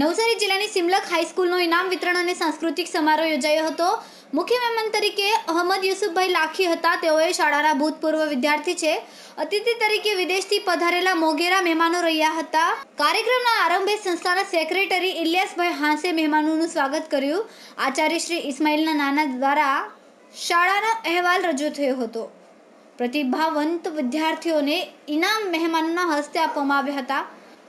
નવસારી જિલ્લાની સિમલક હાઈસ્કૂલનો ઇનામ વિતરણ અને સાંસ્કૃતિક સમારોહ યોજાયો હતો. મુખ્ય મહેમાન તરીકે અહમદ યુસુફભાઈ લાખી હતા. તેઓએ શાળાના ભૂતપૂર્વ વિદ્યાર્થી છે. અતિથિ તરીકે વિદેશથી પધારેલા મોગેરા મહેમાનો રહ્યા હતા. કાર્યક્રમના આરંભે સંસ્થાના સેક્રેટરી ઇલિયાસભાઈ હાંસે મહેમાનોનું સ્વાગત કર્યું. આચાર્ય શ્રી ઇસ્માઇલના નાના દ્વારા શાળાનો અહેવાલ રજૂ થયો હતો. પ્રતિભાવંત વિદ્યાર્થીઓને ઇનામ મહેમાનોના હસ્તે આપવામાં આવ્યા હતા.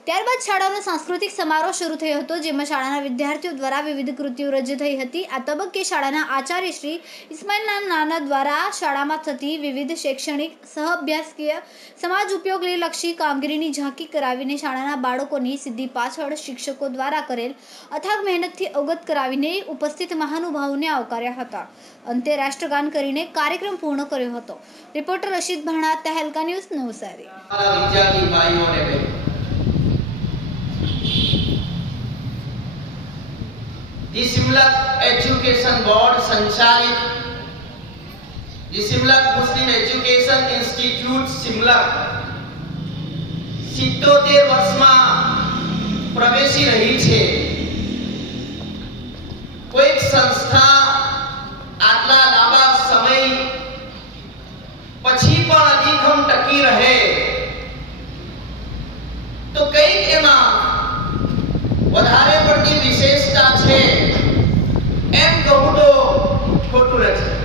ત્યારબાદ શાળાનો સાંસ્કૃતિક સમારોહ શરૂ થયો હતો, જેમાં શાળાના વિદ્યાર્થીઓ દ્વારા વિવિધ કૃતિઓ રજૂ થઈ હતી. આ તબક્કે શાળાના આચાર્ય શ્રી ઇસ્માઇલના નાના દ્વારા શાળામાં થતી વિવિધ શૈક્ષણિક સહઅભ્યાસકીય સમાજ ઉપયોગની લક્ષી કામગીરીની ઝાંકી કરાવીને શાળાના બાળકોની સિદ્ધિ પાછળ શિક્ષકો દ્વારા કરેલ અથાગ મહેનતથી અવગત કરાવીને ઉપસ્થિત મહાનુભાવોને આવકાર્યા હતા. અંતે રાષ્ટ્રગાન કરીને કાર્યક્રમ પૂર્ણ કર્યો હતો. Reporter Rashid Bhana, Tehelka news Navsari. મારા વિદ્યાર્થી ભાઈઓ અને બહેનો ધી સિમલક એજ્યુકેશન બોર્ડ સંચાલિત the Simlak Muslim education institute Simlak સિત્તોતેર વર્ષમાં પ્રવેશી રહી છે કોઈક સંસ્થા આટલા લાંબા સમય પછી પણ અધિગમ ટકી રહે તો કંઈક એમાં વધારે પડતી વિશેષ ক্ষোভ তুলেছে